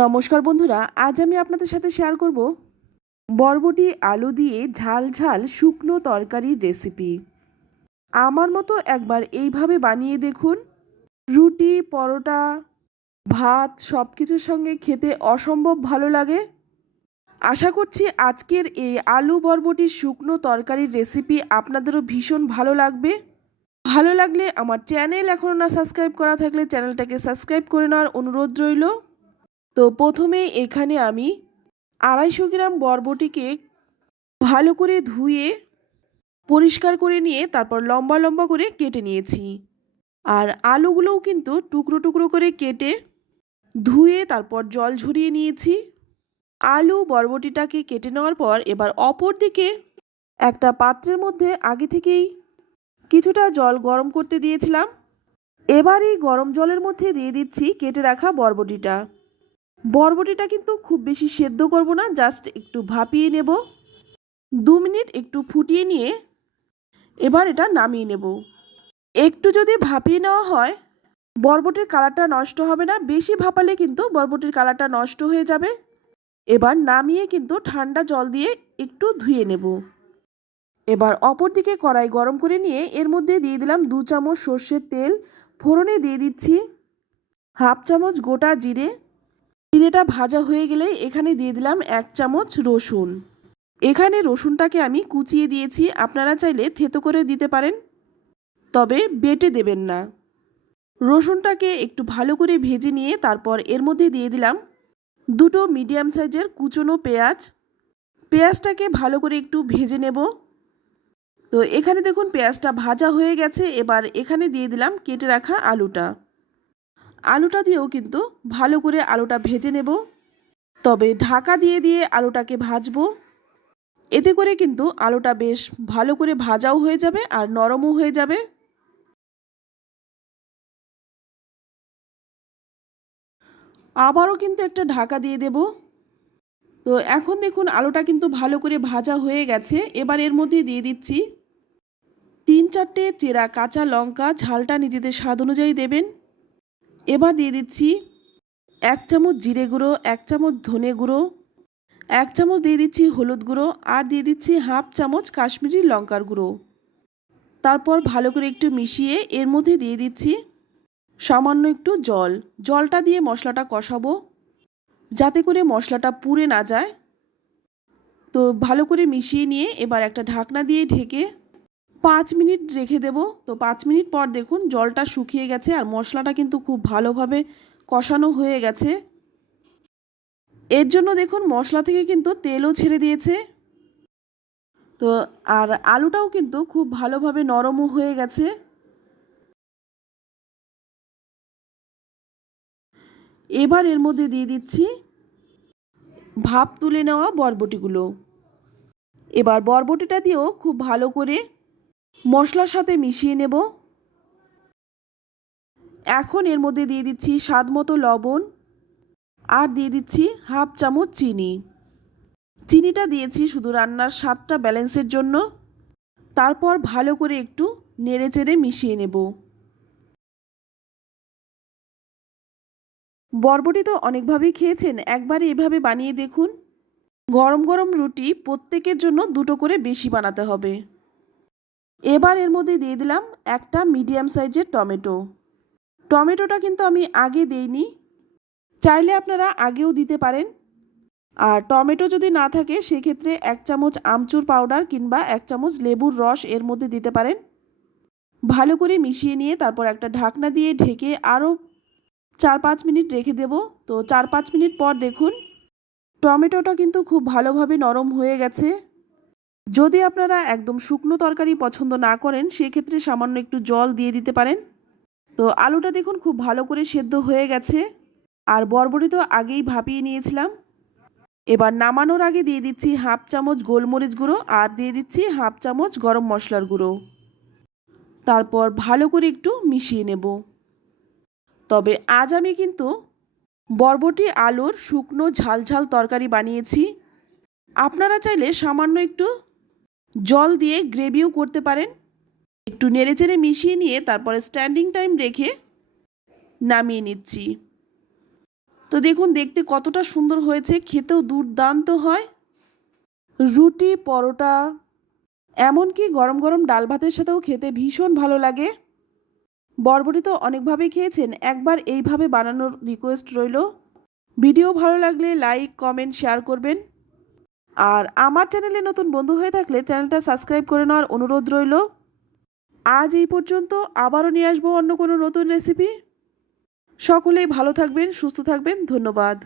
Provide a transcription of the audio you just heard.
নমস্কার বন্ধুরা, আজ আমি আপনাদের সাথে শেয়ার করব বরবটি আলু দিয়ে ঝাল ঝাল শুকনো তরকারির রেসিপি আমার মতো একবার এইভাবে বানিয়ে দেখুন, রুটি, পরোটা, ভাত সব কিছুর সঙ্গে খেতে অসম্ভব ভালো লাগে। আশা করছি আজকের এই আলু বরবটির শুকনো তরকারির রেসিপি আপনাদেরও ভীষণ ভালো লাগবে। ভালো লাগলে আমার চ্যানেল এখনও না সাবস্ক্রাইব করা থাকলে চ্যানেলটাকে সাবস্ক্রাইব করে নেওয়ার অনুরোধ রইল। তো প্রথমে এখানে আমি আড়াইশো গ্রাম বরবটিকে ভালো করে ধুয়ে, পরিষ্কার করে নিয়ে তারপর লম্বা লম্বা করে কেটে নিয়েছি। আর আলুগুলোও কিন্তু টুকরো টুকরো করে কেটে ধুয়ে তারপর জল ঝরিয়ে নিয়েছি। আলু বরবটিটাকে কেটে নেওয়ার পর এবার অপর দিকে একটা পাত্রের মধ্যে আগে থেকেই কিছুটা জল গরম করতে দিয়েছিলাম। এবার এই গরম জলের মধ্যে দিয়ে দিচ্ছি কেটে রাখা বরবটিটা। বরবটিটা কিন্তু খুব বেশি সেদ্ধ করব না, জাস্ট একটু ভাপিয়ে নেব। দু মিনিট একটু ফুটিয়ে নিয়ে এবার এটা নামিয়ে নেব। একটু যদি ভাপিয়ে নেওয়া হয়, বরবটির কালারটা নষ্ট হবে না, বেশি ভাপালে কিন্তু বরবটির কালারটা নষ্ট হয়ে যাবে। এবার নামিয়ে কিন্তু ঠান্ডা জল দিয়ে একটু ধুয়ে নেব। এবার অপর দিকে কড়াই গরম করে নিয়ে এর মধ্যে দিয়ে দিলাম দু চামচ সর্ষের তেল, ফোড়নে দিয়ে দিচ্ছি হাফ চামচ গোটা জিরে জিরেটা ভাজা হয়ে গেলে এখানে দিয়ে দিলাম এক চামচ রসুন। এখানে রসুনটাকে আমি কুচিয়ে দিয়েছি, আপনারা চাইলে থেতো করে দিতে পারেন, তবে বেটে দেবেন না। রসুনটাকে একটু ভালো করে ভেজে নিয়ে তারপর এর মধ্যে দিয়ে দিলাম দুটো মিডিয়াম সাইজের কুচনো পেঁয়াজ। পেঁয়াজটাকে ভালো করে একটু ভেজে নেব। তো এখানে দেখুন পেঁয়াজটা ভাজা হয়ে গেছে, এবার এখানে দিয়ে দিলাম কেটে রাখা আলুটা। আলুটা দিয়েও কিন্তু ভালো করে আলুটা ভেজে নেব। তবে ঢাকা দিয়ে দিয়ে আলুটাকে ভাজবো। এতে করে কিন্তু আলুটা বেশ ভালো করে ভাজাও হয়ে যাবে আর নরমও হয়ে যাবে। আবারও কিন্তু একটা ঢাকা দিয়ে দেব। তো এখন দেখুন আলুটা কিন্তু ভালো করে ভাজা হয়ে গেছে। এবার এর মধ্যে দিয়ে দিচ্ছি তিন চারটে চেরা কাঁচা লঙ্কা, ঝালটা নিজেদের স্বাদ অনুযায়ী দেবেন। এবার দিয়ে দিচ্ছি এক চামচ জিরে গুঁড়ো, এক চামচ ধনে গুঁড়ো, এক চামচ দিয়ে দিচ্ছি হলুদ গুঁড়ো আর দিয়ে দিচ্ছি হাফ চামচ কাশ্মীরি লঙ্কার গুঁড়ো। তারপর ভালো করে একটু মিশিয়ে এর মধ্যে দিয়ে দিচ্ছি সামান্য একটু জল। জলটা দিয়ে মশলাটা কষাবো যাতে করে মশলাটা পুড়ে না যায়। তো ভালো করে মিশিয়ে নিয়ে এবার একটা ঢাকনা দিয়ে ঢেকে পাঁচ মিনিট রেখে দেব। তো পাঁচ মিনিট পর দেখুন জলটা শুকিয়ে গেছে আর মশলাটা কিন্তু খুব ভালোভাবে কষানো হয়ে গেছে। এর জন্য দেখুন মশলা থেকে কিন্তু তেলও ছেড়ে দিয়েছে। তো আর আলুটাও কিন্তু খুব ভালোভাবে নরমও হয়ে গেছে। এবার এর মধ্যে দিয়ে দিচ্ছি ভাপ তুলে নেওয়া বরবটিগুলো। এবার বরবটিটা দিয়েও খুব ভালো করে মশলার সাথে মিশিয়ে নেব। এখন এর মধ্যে দিয়ে দিচ্ছি স্বাদ মতো লবণ আর দিয়ে দিচ্ছি হাফ চামচ চিনি। চিনিটা দিয়েছি শুধু রান্নার স্বাদটা ব্যালেন্সের জন্য। তারপর ভালো করে একটু নেড়ে চেড়ে মিশিয়ে নেব। বরবটি তো অনেকভাবেই খেয়েছেন, একবার এভাবে বানিয়ে দেখুন। গরম গরম রুটি প্রত্যেকের জন্য দুটো করে বেশি বানাতে হবে। এবার এর মধ্যে দিয়ে দিলাম একটা মিডিয়াম সাইজের টমেটো। টমেটোটা কিন্তু আমি আগে দেইনি। চাইলে আপনারা আগেও দিতে পারেন। আর টমেটো যদি না থাকে, সেক্ষেত্রে এক চামচ আমচুর পাউডার কিংবা এক চামচ লেবুর রস এর মধ্যে দিতে পারেন। ভালো করে মিশিয়ে নিয়ে তারপর একটা ঢাকনা দিয়ে ঢেকে আরও চার পাঁচ মিনিট রেখে দেব। তো চার পাঁচ মিনিট পর দেখুন, টমেটোটা কিন্তু খুব ভালোভাবে নরম হয়ে গেছে। যদি আপনারা একদম শুকনো তরকারি পছন্দ না করেন, সেক্ষেত্রে সামান্য একটু জল দিয়ে দিতে পারেন। তো আলুটা দেখুন খুব ভালো করে সেদ্ধ হয়ে গেছে। আর বরবটি তো আগেই ভাপিয়ে নিয়েছিলাম। এবার নামানোর আগে দিয়ে দিচ্ছি হাফ চামচ গোলমরিচ গুঁড়ো আর দিয়ে দিচ্ছি হাফ চামচ গরম মশলার গুঁড়ো। তারপর ভালো করে একটু মিশিয়ে নেব। তবে আজ আমি কিন্তু বরবটি, আলুর শুকনো ঝাল ঝাল তরকারি বানিয়েছি। আপনারা চাইলে সামান্য একটু জল দিয়ে গ্রেভিও করতে পারেন। একটু নেড়েচেড়ে মিশিয়ে নিয়ে তারপরে স্ট্যান্ডিং টাইম রেখে নামিয়ে নিচ্ছি। তো দেখুন, দেখতে কতটা সুন্দর হয়েছে, খেতেও দুর্দান্ত হয়। রুটি, পরোটা, এমনকি গরম গরম ডাল ভাতের সাথেও খেতে ভীষণ ভালো লাগে। বরবটি তো অনেকভাবেই খেয়েছেন, একবার এইভাবে বানানোর রিকোয়েস্ট রইল। ভিডিও ভালো লাগলে লাইক কমেন্ট শেয়ার করবেন। আর আমার চ্যানেলে নতুন বন্ধু হয়ে থাকলে চ্যানেলটা সাবস্ক্রাইব করে নেওয়ার অনুরোধ রইল। আজ এই পর্যন্ত আবারও নিয়ে আসব অন্য কোনো নতুন রেসিপি সকলেই ভালো থাকবেন, সুস্থ থাকবেন, ধন্যবাদ।